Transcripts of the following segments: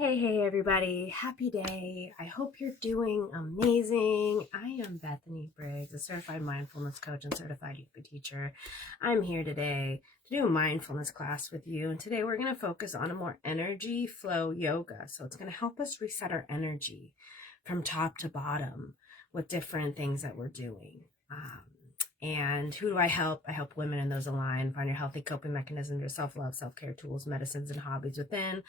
Hey, everybody. Happy day. I hope you're doing amazing. I am Bethany Briggs, a certified mindfulness coach and certified yoga teacher. I'm here today to do a mindfulness class with you. And today we're going to focus on a more energy flow yoga. So it's going to help us reset our energy from top to bottom with different things that we're doing. And who do I help? I help women and those aligned find your healthy coping mechanisms, your self-love, self-care tools, medicines, and hobbies within.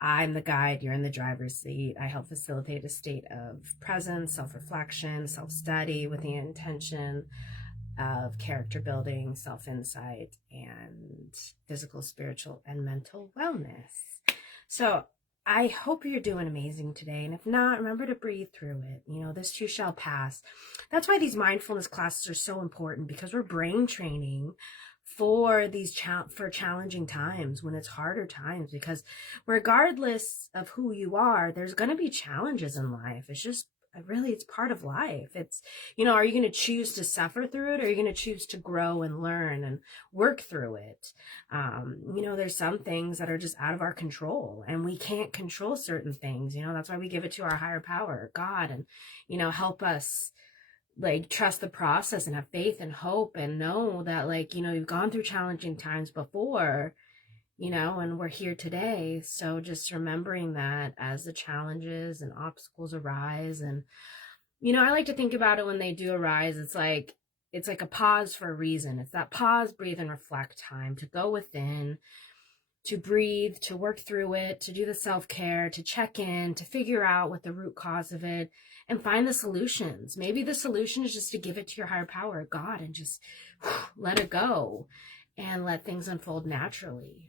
I'm the guide, you're in the driver's seat. I help facilitate a state of presence, self-reflection, self-study with the intention of character building, self-insight, and physical, spiritual, and mental wellness. So I hope you're doing amazing today. And if not, remember to breathe through it. This too shall pass. That's why these mindfulness classes are so important, because we're brain training for these for challenging times, when it's harder times, because regardless of who you are, there's going to be challenges in life. It's part of life. Are you going to choose to suffer through it, or are you going to choose to grow and learn and work through it? There's some things that are just out of our control, and we can't control certain things. That's why we give it to our higher power, God, and help us trust the process and have faith and hope and know that you've gone through challenging times before, and we're here today. So just remembering that as the challenges and obstacles arise, and I like to think about it when they do arise, it's like a pause for a reason. It's that pause, breathe, and reflect time to go within, to breathe, to work through it, to do the self-care, to check in, to figure out what the root cause of it, and find the solutions. Maybe the solution is just to give it to your higher power, God, and just let it go and let things unfold naturally.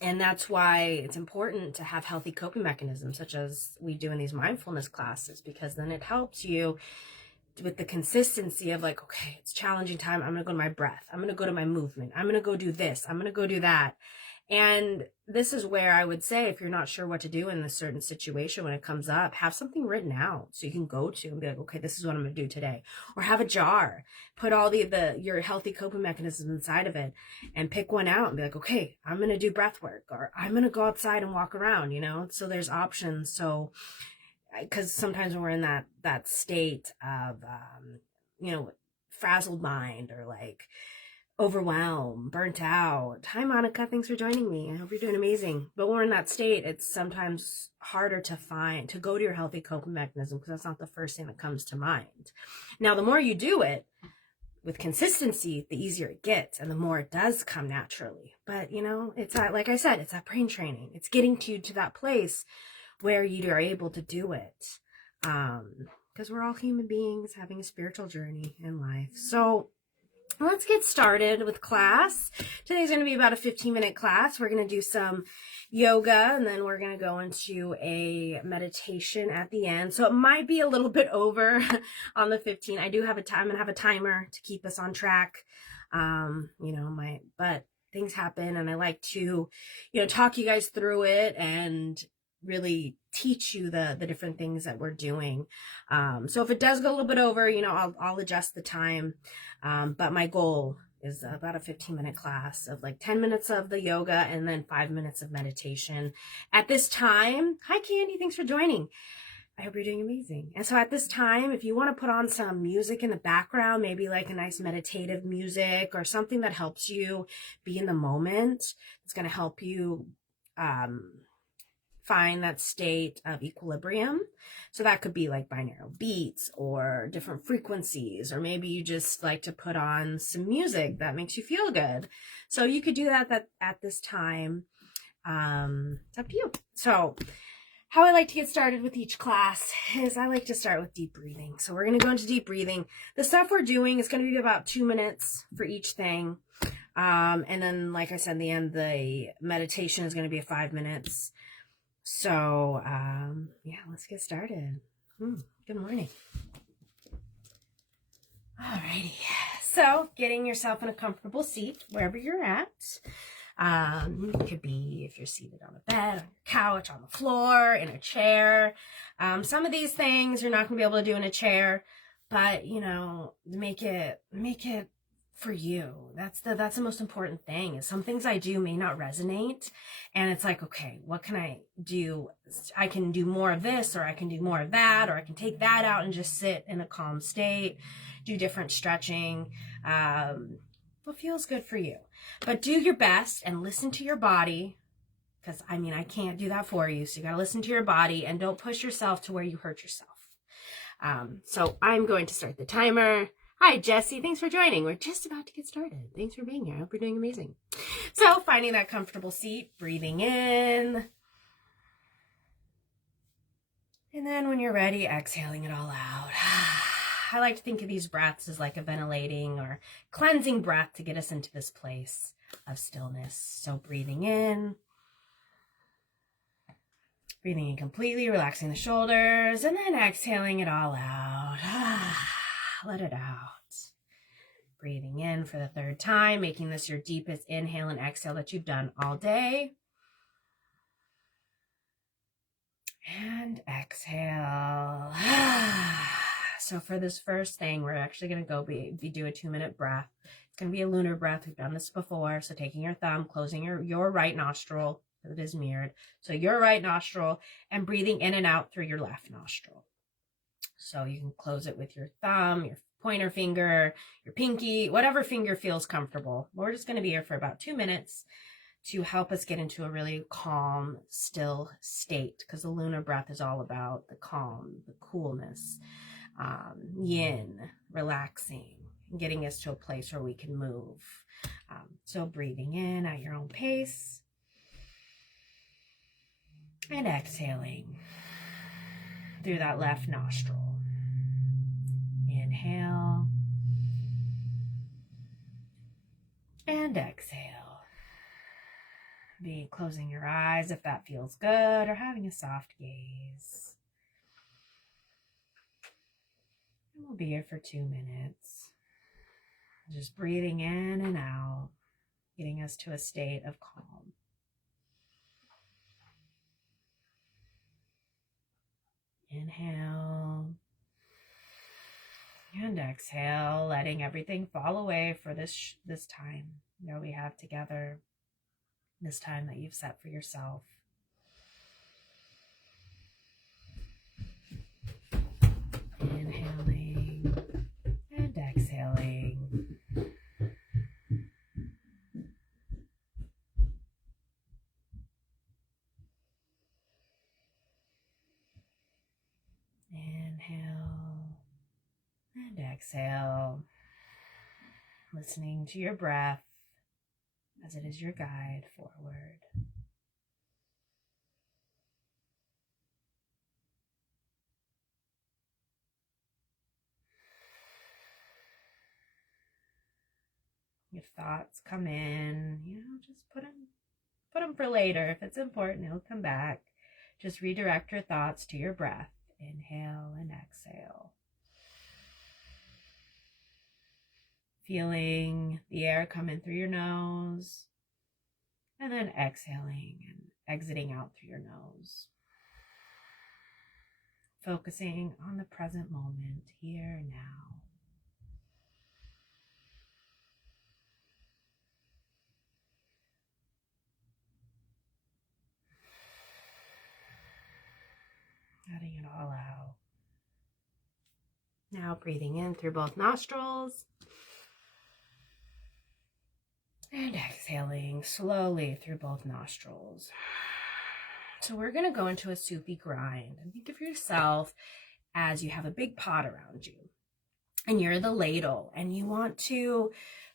And that's why it's important to have healthy coping mechanisms, such as we do in these mindfulness classes, because then it helps you with the consistency of okay, it's challenging time. I'm going to go to my breath. I'm going to go to my movement. I'm going to go do this. I'm going to go do that. And this is where I would say, if you're not sure what to do in a certain situation when it comes up, have something written out so you can go to and be like, okay, this is what I'm going to do today. Or have a jar, put all your healthy coping mechanisms inside of it, and pick one out and be like, okay, I'm going to do breath work, or I'm going to go outside and walk around, So there's options. So because sometimes when we're in that state of frazzled mind, or overwhelmed, burnt out. Hi, Monica. Thanks for joining me. I hope you're doing amazing. But when we're in that state, it's sometimes harder to go to your healthy coping mechanism, because that's not the first thing that comes to mind. Now, the more you do it with consistency, the easier it gets, and the more it does come naturally. But, it's like I said, it's that brain training. It's getting to that place where you are able to do it. Because we're all human beings having a spiritual journey in life. So let's get started with class. Today's going to be about a 15-minute class. We're going to do some yoga, and then we're going to go into a meditation at the end. So it might be a little bit over on the 15. I do have I'm going to have a timer to keep us on track. But things happen, and I like to, talk you guys through it and really teach you the different things that we're doing. So if it does go a little bit over, I'll adjust the time. But my goal is about a 15-minute class of 10 minutes of the yoga and then 5 minutes of meditation. At this time, hi Candy, thanks for joining. I hope you're doing amazing. And so at this time, if you want to put on some music in the background, maybe a nice meditative music or something that helps you be in the moment, it's going to help you find that state of equilibrium. So that could be binaural beats or different frequencies, or maybe you just like to put on some music that makes you feel good. So you could do that at this time. It's up to you. So how I like to get started with each class is I like to start with deep breathing. So we're going to go into deep breathing. The stuff we're doing is going to be about 2 minutes for each thing. And then, like I said, in the end, the meditation is going to be 5 minutes. So, let's get started. Good morning. Alrighty. So, getting yourself in a comfortable seat, wherever you're at. It could be if you're seated on a bed, on your couch, on the floor, in a chair. Some of these things you're not going to be able to do in a chair, but, make it for you. That's the most important thing. Is some things I do may not resonate, and it's like, okay, what can I do? I can do more of this, or I can do more of that, or I can take that out and just sit in a calm state, do different stretching, what feels good for you. But do your best and listen to your body, because I mean, I can't do that for you. So you got to listen to your body and don't push yourself to where you hurt yourself. So I'm going to start the timer. Hi, Jesse. Thanks for joining. We're just about to get started. Thanks for being here. I hope you're doing amazing. So finding that comfortable seat, breathing in. And then when you're ready, exhaling it all out. I like to think of these breaths as like a ventilating or cleansing breath to get us into this place of stillness. So breathing in. Breathing in completely, relaxing the shoulders, and then exhaling it all out. Let it out. Breathing in for the third time, making this your deepest inhale and exhale that you've done all day. And exhale. So for this first thing, we're actually going to go do a 2-minute breath. It's going to be a lunar breath. We've done this before. So taking your thumb, closing your right nostril. It is mirrored. So your right nostril and breathing in and out through your left nostril. So you can close it with your thumb, your pointer finger, your pinky, whatever finger feels comfortable. We're just going to be here for about 2 minutes to help us get into a really calm, still state, because the lunar breath is all about the calm, the coolness, yin, relaxing, getting us to a place where we can move. So breathing in at your own pace. And exhaling through that left nostril. Inhale. And exhale. Be closing your eyes if that feels good, or having a soft gaze. And we'll be here for 2 minutes. Just breathing in and out, getting us to a state of calm. Inhale and exhale, letting everything fall away for this time that we have together, this time that you've set for yourself. Inhaling and exhaling. Inhale and exhale, listening to your breath as it is your guide forward. If thoughts come in, just put them for later. If it's important, it'll come back. Just redirect your thoughts to your breath. Inhale and exhale. Feeling the air come in through your nose, and then exhaling and exiting out through your nose. Focusing on the present moment, here and now. Letting it all out. Now breathing in through both nostrils. And exhaling slowly through both nostrils. So we're going to go into a soupy grind. And think of yourself as you have a big pot around you. And you're the ladle. And you want to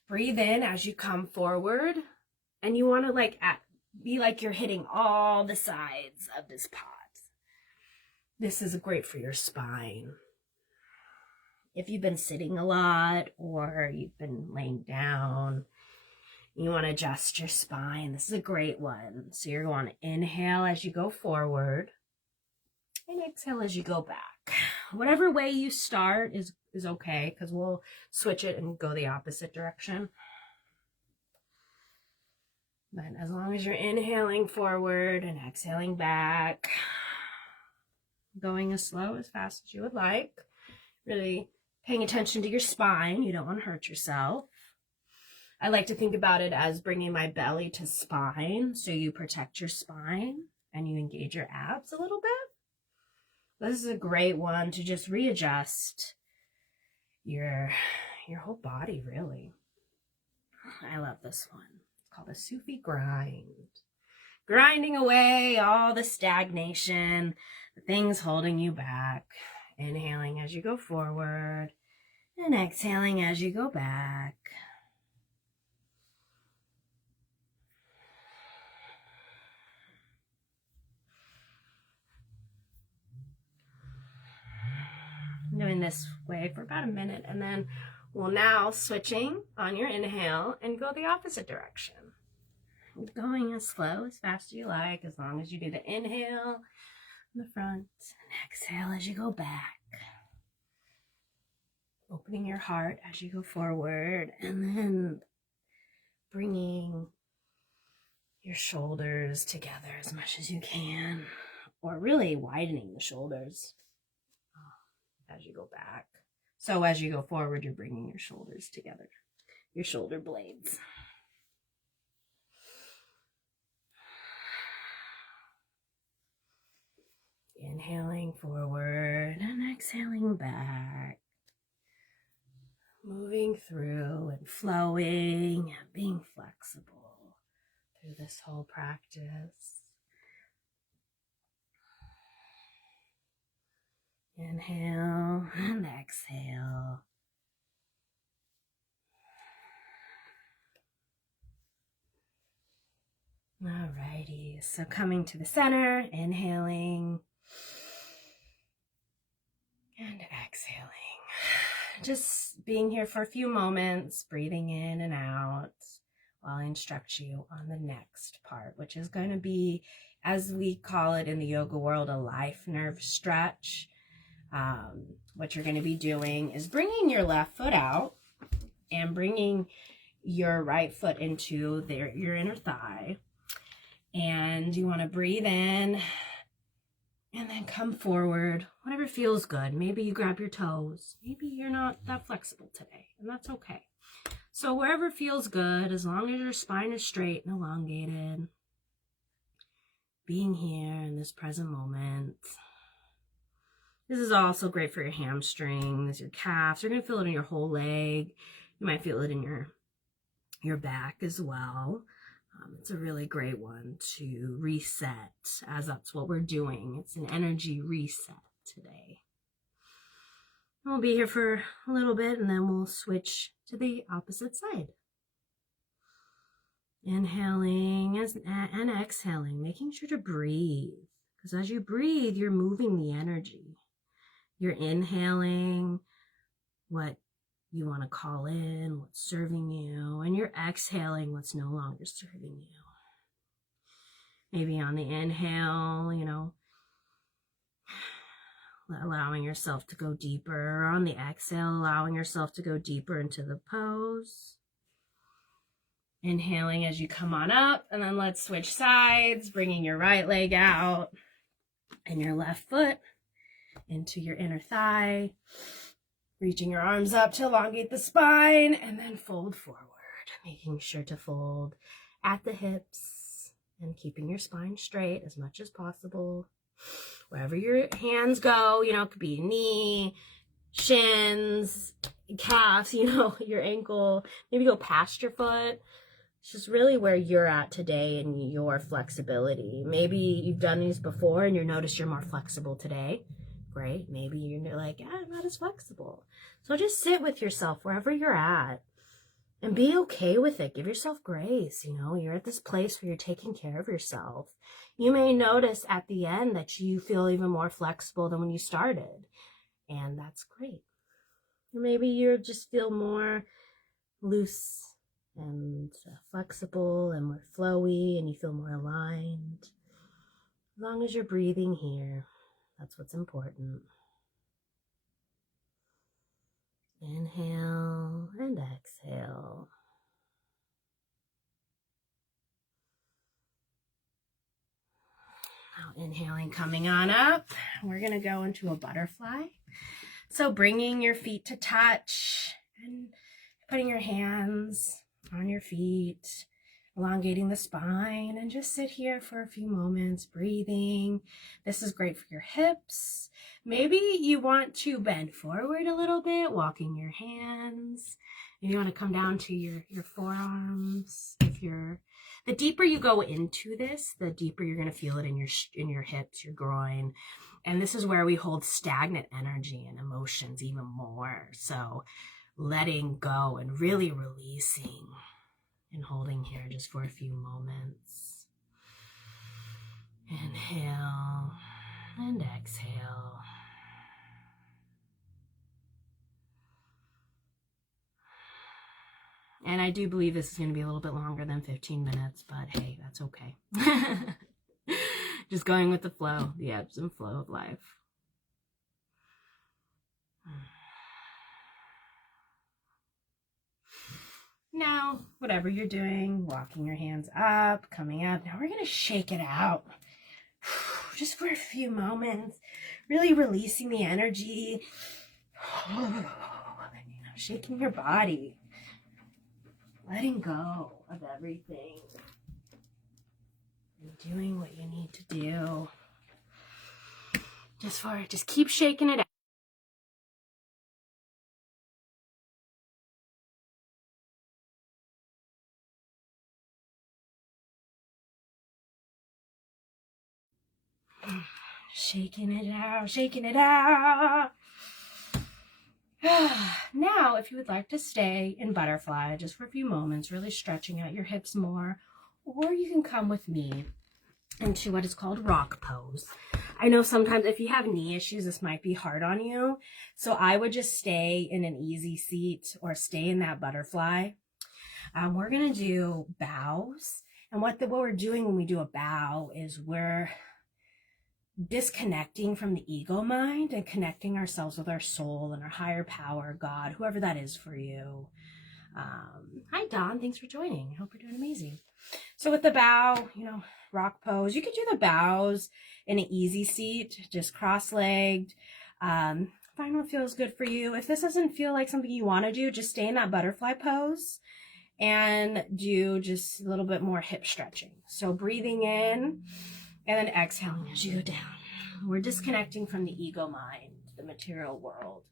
breathe in as you come forward. And you want to be like you're hitting all the sides of this pot. This is great for your spine. If you've been sitting a lot or you've been laying down, you want to adjust your spine. This is a great one. So you're going to inhale as you go forward and exhale as you go back. Whatever way you start is okay, because we'll switch it and go the opposite direction. But as long as you're inhaling forward and exhaling back, going as slow, as fast as you would like, really paying attention to your spine. You don't want to hurt yourself. I like to think about it as bringing my belly to spine. So you protect your spine and you engage your abs a little bit. This is a great one to just readjust your whole body, really. I love this one. It's called a Sufi grind. Grinding away all the stagnation, the things holding you back. Inhaling as you go forward and exhaling as you go back. Doing this way for about a minute, and then we'll now switching on your inhale and go the opposite direction. Going as slow, as fast as you like, as long as you do the inhale in the front and exhale as you go back. Opening your heart as you go forward, and then bringing your shoulders together as much as you can, or really widening the shoulders as you go back. So as you go forward, you're bringing your shoulders together, your shoulder blades. Inhaling forward and exhaling back. Moving through and flowing and being flexible through this whole practice. Inhale and exhale. Alrighty, so coming to the center, inhaling and exhaling. Just being here for a few moments, breathing in and out while I instruct you on the next part, which is going to be, as we call it in the yoga world, a life nerve stretch. What you're going to be doing is bringing your left foot out and bringing your right foot into your inner thigh. And you want to breathe in and then come forward, whatever feels good. Maybe you grab your toes. Maybe you're not that flexible today, and that's okay. So wherever feels good, as long as your spine is straight and elongated, being here in this present moment. This is also great for your hamstrings, your calves. You're going to feel it in your whole leg. You might feel it in your back as well. It's a really great one to reset, as that's what we're doing. It's an energy reset today. We'll be here for a little bit, and then we'll switch to the opposite side. Inhaling and exhaling, making sure to breathe. Because as you breathe, you're moving the energy. You're inhaling what you want to call in, what's serving you, and you're exhaling what's no longer serving you. Maybe on the inhale, allowing yourself to go deeper, or on the exhale, allowing yourself to go deeper into the pose. Inhaling as you come on up, and then let's switch sides, bringing your right leg out and your left foot into your inner thigh. Reaching your arms up to elongate the spine, and then fold forward, making sure to fold at the hips and keeping your spine straight as much as possible. Wherever your hands go, it could be knee, shins, calves, your ankle, maybe go past your foot. It's just really where you're at today and your flexibility. Maybe you've done these before and you notice you're more flexible today. Great. Maybe you're like, I'm not as flexible. So just sit with yourself wherever you're at and be okay with it. Give yourself grace. You're at this place where you're taking care of yourself. You may notice at the end that you feel even more flexible than when you started. And that's great. Or maybe you just feel more loose and flexible and more flowy, and you feel more aligned. As long as you're breathing here, that's what's important. Inhale and exhale. Now inhaling, coming on up. We're going to go into a butterfly. So bringing your feet to touch and putting your hands on your feet, elongating the spine, and just sit here for a few moments, breathing. This is great for your hips. Maybe you want to bend forward a little bit, walking your hands. If you want to come down to your forearms. The deeper you go into this, the deeper you're going to feel it in your hips, your groin. And this is where we hold stagnant energy and emotions even more. So letting go and really releasing and holding here just for a few moments. Inhale and exhale. And I do believe this is going to be a little bit longer than 15 minutes, but hey, that's okay. Just going with the flow, the ebbs and flow of life. Now, whatever you're doing, walking your hands up, coming up, now we're going to shake it out. Just for a few moments, really releasing the energy, shaking your body. Letting go of everything and doing what you need to do. Just keep shaking it out. Shaking it out, shaking it out. Now, if you would like to stay in butterfly just for a few moments, really stretching out your hips more, or you can come with me into what is called rock pose. I know sometimes if you have knee issues, this might be hard on you. So I would just stay in an easy seat or stay in that butterfly. We're going to do bows. And what we're doing when we do a bow is we're disconnecting from the ego mind and connecting ourselves with our soul and our higher power, God, whoever that is for you. Hi, Don. Thanks for joining. I hope you're doing amazing. So with the bow, rock pose, you could do the bows in an easy seat, just cross-legged. Find what feels good for you. If this doesn't feel like something you want to do, just stay in that butterfly pose and do just a little bit more hip stretching. So breathing in and then exhaling as you go down. We're disconnecting from the ego mind, the material world.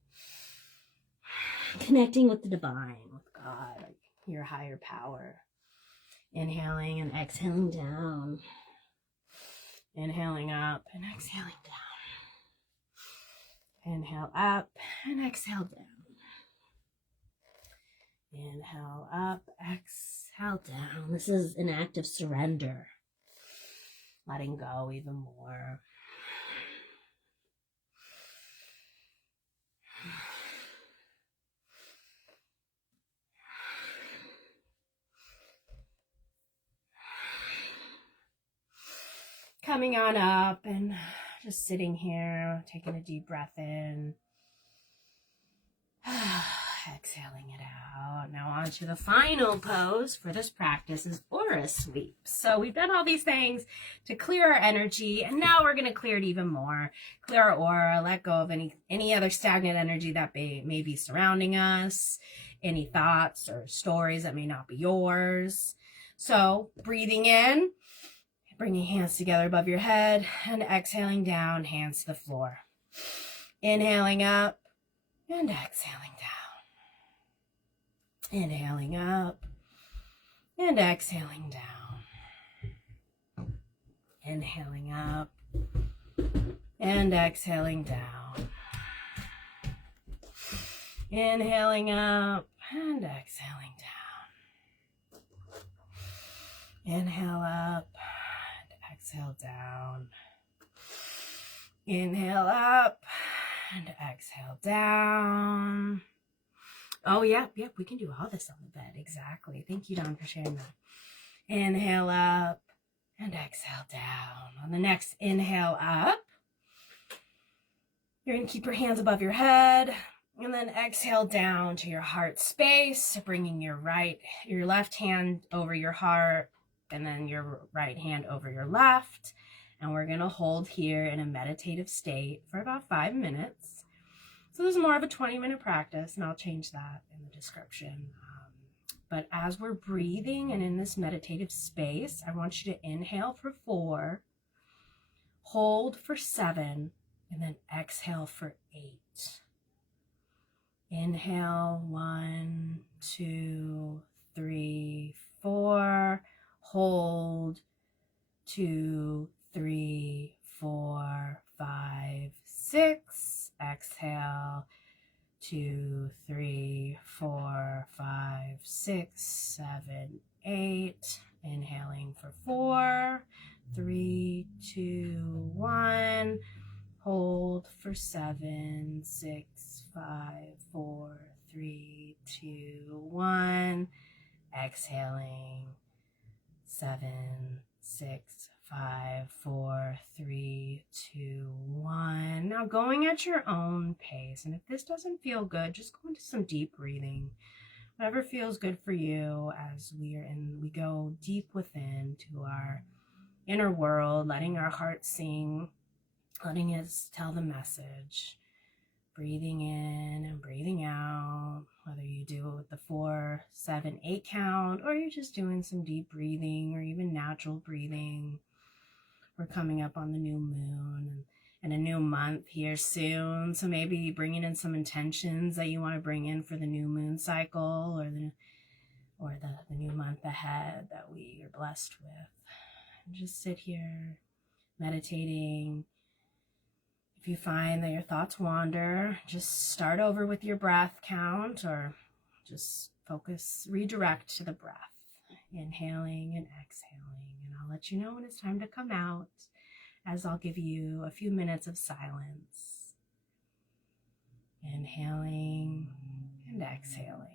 Connecting with the divine, with God, your higher power. Inhaling and exhaling down. Inhaling up and exhaling down. Inhale up and exhale down. Inhale up, exhale down. This is an act of surrender. Letting go even more. Coming on up and just sitting here, taking a deep breath in. Exhaling it out. Now on to the final pose for this practice is aura sweep. So we've done all these things to clear our energy, and now we're going to clear it even more. Clear our aura, let go of any other stagnant energy that may be surrounding us, any thoughts or stories that may not be yours. So breathing in, bringing hands together above your head, and exhaling down, hands to the floor. Inhaling up and exhaling down. Inhaling up and exhaling down. Inhaling up and exhaling down. Inhaling up and exhaling down. Inhale up and exhale down. Inhale up and exhale down. Oh, yep, we can do all this on the bed. Exactly. Thank you, Don, for sharing that. Inhale up and exhale down. On the next inhale up, you're going to keep your hands above your head and then exhale down to your heart space, bringing your left hand over your heart and then your right hand over your left. And we're going to hold here in a meditative state for about 5 minutes. So this is more of a 20-minute practice, and I'll change that in the description. But as we're breathing and in this meditative space, I want you to inhale for 4, hold for 7, and then exhale for 8. Inhale, 1, 2, 3, 4. Hold, 2, 3, 4, 5, 6. Exhale, 2, 3, 4, 5, 6, 7, 8. Inhaling for 4, 3, 2, 1. Hold for 7, 6, 5, 4, 3, 2, 1. Exhaling 7, 6, 5, 4, 3, 2, 1. Now going at your own pace. And if this doesn't feel good, just go into some deep breathing. Whatever feels good for you as we go deep within to our inner world, letting our heart sing, letting us tell the message. Breathing in and breathing out, whether you do it with the 4, 7, 8 count, or you're just doing some deep breathing or even natural breathing. We're coming up on the new moon and a new month here soon. So maybe bringing in some intentions that you want to bring in for the new moon cycle or the new month ahead that we are blessed with. And just sit here meditating. If you find that your thoughts wander, just start over with your breath count or just focus, redirect to the breath, inhaling and exhaling. And I'll let you know when it's time to come out, as I'll give you a few minutes of silence. Inhaling and exhaling.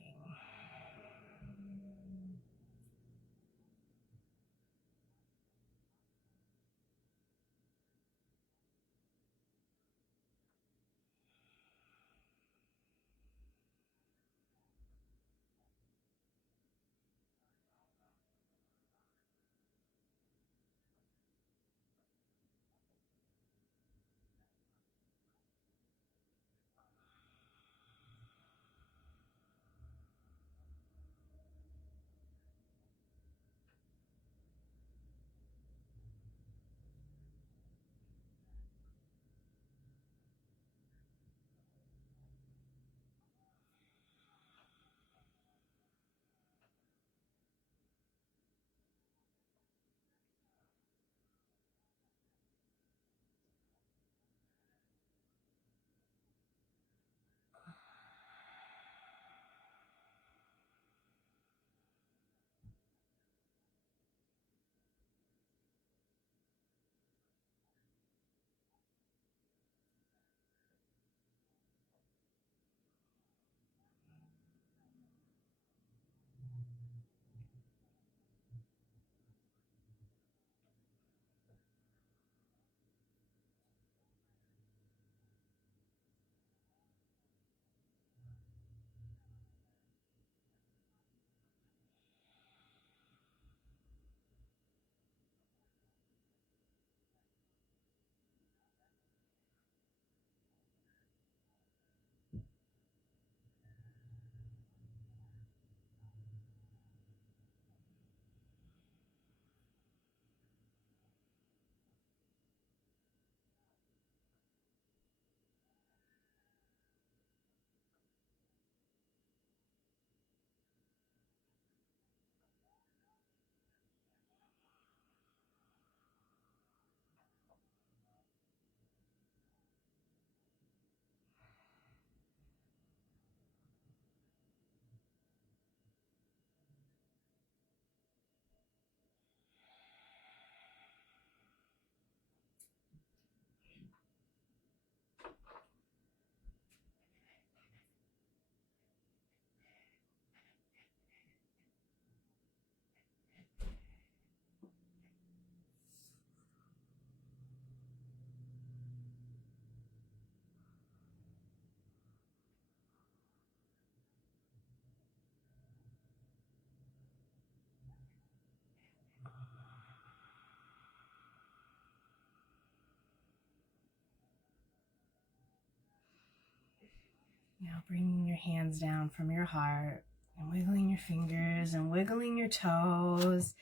Now bringing your hands down from your heart, and wiggling your fingers and wiggling your toes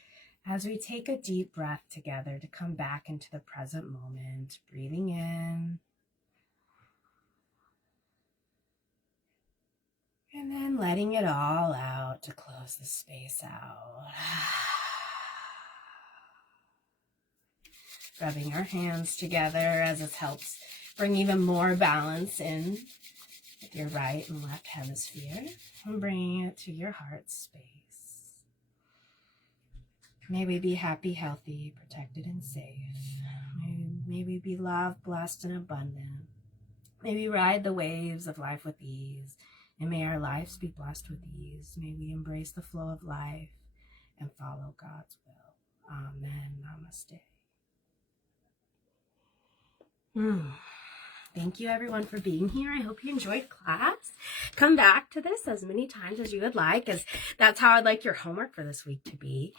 as we take a deep breath together to come back into the present moment, breathing in and then letting it all out to close the space out. Rubbing our hands together as it helps bring even more balance in with your right and left hemisphere and bringing it to your heart space. May we be happy, healthy, protected, and safe. May we be loved, blessed, and abundant. May we ride the waves of life with ease, and may our lives be blessed with ease. May we embrace the flow of life and follow God's will. Amen. Namaste. Thank you everyone for being here. I hope you enjoyed class. Come back to this as many times as you would like, as that's how I'd like your homework for this week to be.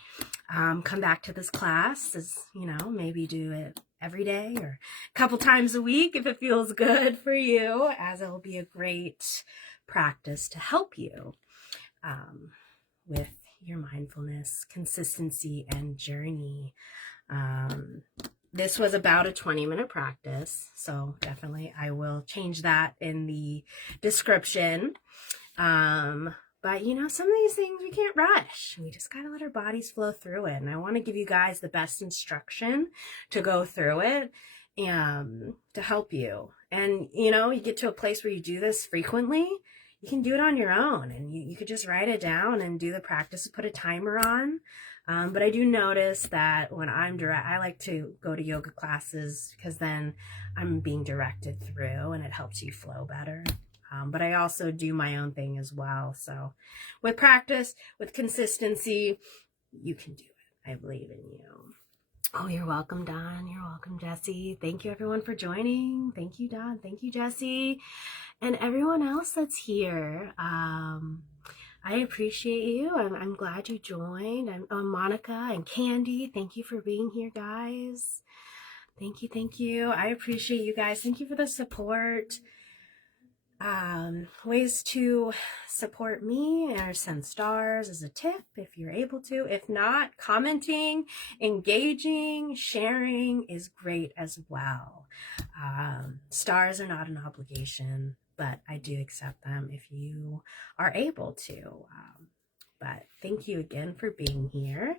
Come back to this class, as you know, maybe do it every day or a couple times a week if it feels good for you, as it will be a great practice to help you with your mindfulness, consistency, and journey. This was about a 20-minute practice, so definitely I will change that in the description. But you know, some of these things we can't rush. We just gotta let our bodies flow through it. And I want to give you guys the best instruction to go through it and to help you. And you know, you get to a place where you do this frequently, you can do it on your own, and you could just write it down and do the practice, put a timer on. But I do notice that when I'm I like to go to yoga classes because then I'm being directed through and it helps you flow better. But I also do my own thing as well. So with practice, with consistency, you can do it. I believe in you. Oh, you're welcome, Don. You're welcome, Jesse. Thank you, everyone, for joining. Thank you, Don. Thank you, Jesse. And everyone else that's here. I appreciate you. I'm glad you joined. I'm Monica and Candy. Thank you for being here, guys. Thank you. Thank you. I appreciate you guys. Thank you for the support. Ways to support me are send stars as a tip if you're able to. If not, commenting, engaging, sharing is great as well. Stars are not an obligation, but I do accept them if you are able to. But thank you again for being here.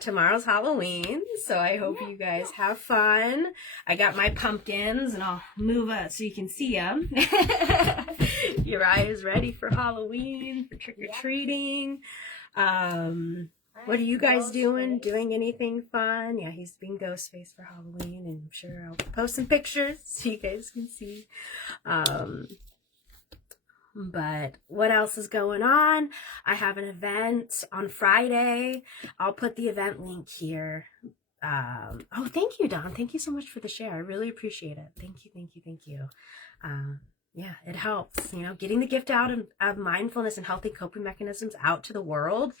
Tomorrow's Halloween, so I hope you guys have fun. I got my pumpkins, and I'll move it so you can see them. Your eye is ready for Halloween, for trick-or-treating. What are you guys doing? Doing anything fun? Yeah, he's being Ghostface for Halloween, and I'm sure I'll post some pictures so you guys can see. But what else is going on? I have an event on Friday. I'll put the event link here. Oh, thank you, Don. Thank you so much for the share. I really appreciate it. Thank you, thank you, thank you. Yeah, it helps. You know, getting the gift out of mindfulness and healthy coping mechanisms out to the world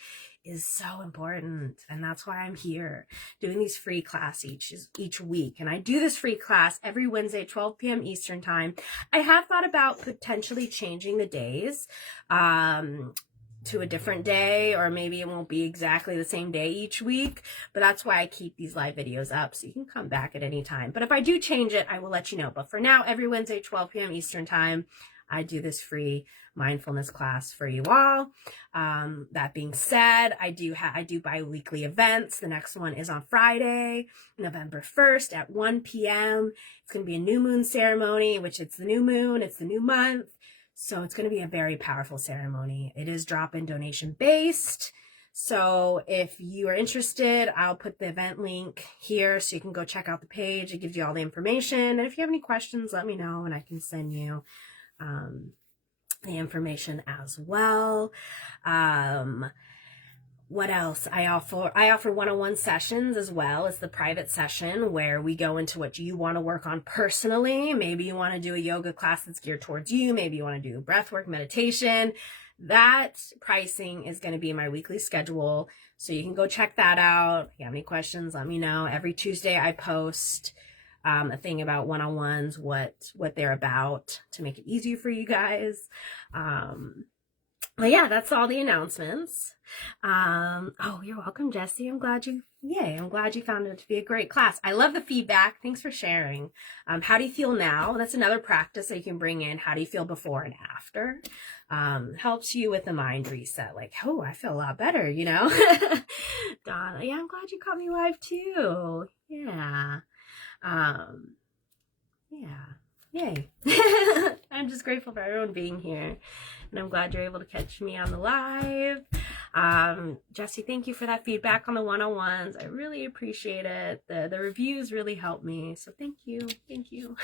is so important, and that's why I'm here doing these free class each week. And I do this free class every Wednesday at 12 p.m. Eastern time. I have thought about potentially changing the days to a different day, or maybe it won't be exactly the same day each week, but that's why I keep these live videos up, so you can come back at any time. But if I do change it, I will let you know. But for now, every Wednesday at 12 p.m. Eastern time, I do this free mindfulness class for you all. That being said, I do bi-weekly events. The next one is on Friday, November 1st at 1 p.m. It's going to be a new moon ceremony, which it's the new moon, it's the new month. So it's going to be a very powerful ceremony. It is drop-in donation based. So if you are interested, I'll put the event link here so you can go check out the page. It gives you all the information. And if you have any questions, let me know and I can send you the information as well. What else? I offer one-on-one sessions as well as the private session where we go into what you want to work on personally. Maybe you want to do a yoga class that's geared towards you. Maybe you want to do breathwork, meditation. That pricing is going to be in my weekly schedule. So you can go check that out. If you have any questions, let me know. Every Tuesday I post a thing about one-on-ones, what they're about, to make it easier for you guys. But yeah, that's all the announcements. Oh, you're welcome, Jesse. I'm glad you found it to be a great class. I love the feedback. Thanks for sharing. How do you feel now? That's another practice that you can bring in. How do you feel before and after? Helps you with the mind reset. Like, oh, I feel a lot better, you know? Donna, yeah, I'm glad you caught me live too. Yeah. Yeah. Yay. I'm just grateful for everyone being here. And I'm glad you're able to catch me on the live. Jesse, thank you for that feedback on the one-on-ones. I really appreciate it. The reviews really help me. So thank you. Thank you.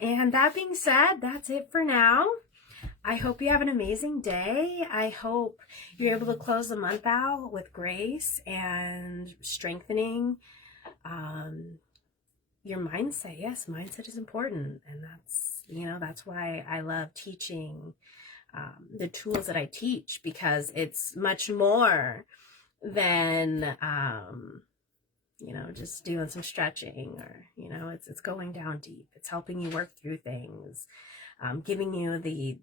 And that being said, that's it for now. I hope you have an amazing day. I hope you're able to close the month out with grace and strengthening your mindset. Yes, mindset is important. And that's why I love teaching the tools that I teach, because it's much more than, just doing some stretching, or, it's going down deep. It's helping you work through things, giving you the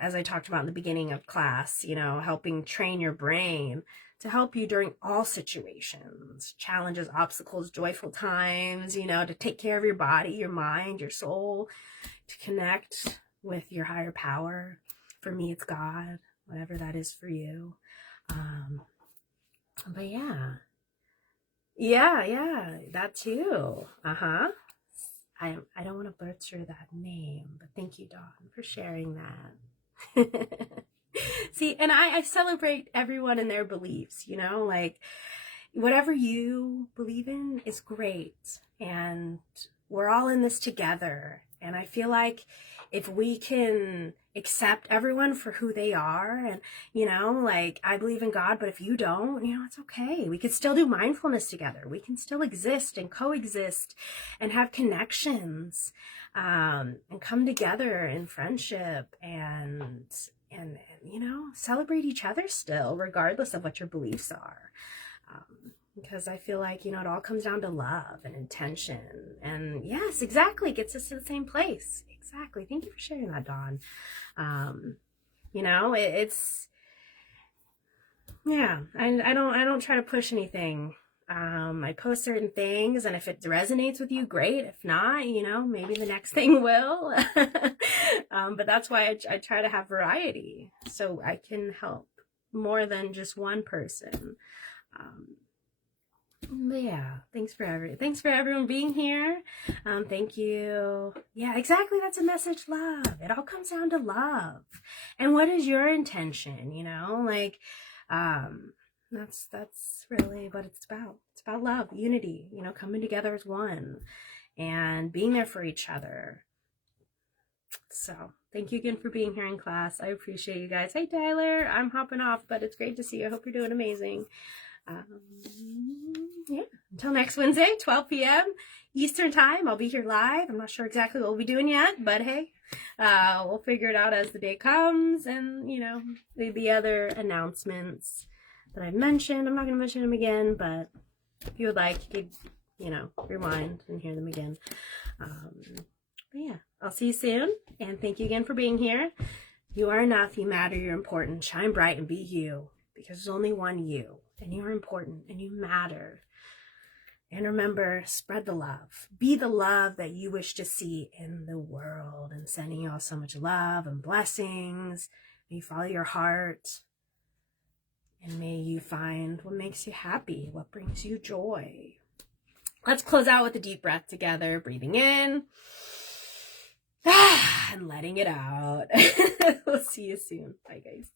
as I talked about in the beginning of class, helping train your brain to help you during all situations, challenges, obstacles, joyful times, to take care of your body, your mind, your soul, to connect with your higher power. For me, it's God, whatever that is for you. But yeah, that too. I don't want to butcher that name, but thank you, Dawn, for sharing that. See, and I celebrate everyone and their beliefs, like whatever you believe in is great. And we're all in this together. And I feel like if we can accept everyone for who they are, and, like I believe in God, but if you don't, it's okay. We could still do mindfulness together. We can still exist and coexist and have connections, and come together in friendship and celebrate each other still, regardless of what your beliefs are. Because I feel like, it all comes down to love and intention. And yes, exactly, gets us to the same place. Exactly. Thank you for sharing that, Dawn. I don't try to push anything. I post certain things, and if it resonates with you, great. If not, maybe the next thing will. But that's why I try to have variety, so I can help more than just one person. But yeah, thanks for everyone being here. Thank you. Yeah, exactly. That's a message. Love. It all comes down to love. And what is your intention? That's really what it's about. It's about love, unity, coming together as one and being there for each other. So thank you again for being here in class. I appreciate you guys. Hey, Tyler, I'm hopping off, but it's great to see you. I hope you're doing amazing. Until next Wednesday, 12 p.m. Eastern time, I'll be here live. I'm not sure exactly what we'll be doing yet, but hey, we'll figure it out as the day comes. And, the other announcements that I've mentioned, I'm not going to mention them again, but if you would like, you could, rewind and hear them again. But yeah, I'll see you soon. And thank you again for being here. You are enough. You matter. You're important. Shine bright and be you, because there's only one you. And you're important and you matter. And remember, spread the love. Be the love that you wish to see in the world. And sending you all so much love and blessings. May you follow your heart. And may you find what makes you happy, what brings you joy. Let's close out with a deep breath together. Breathing in. And letting it out. We'll see you soon. Bye, guys.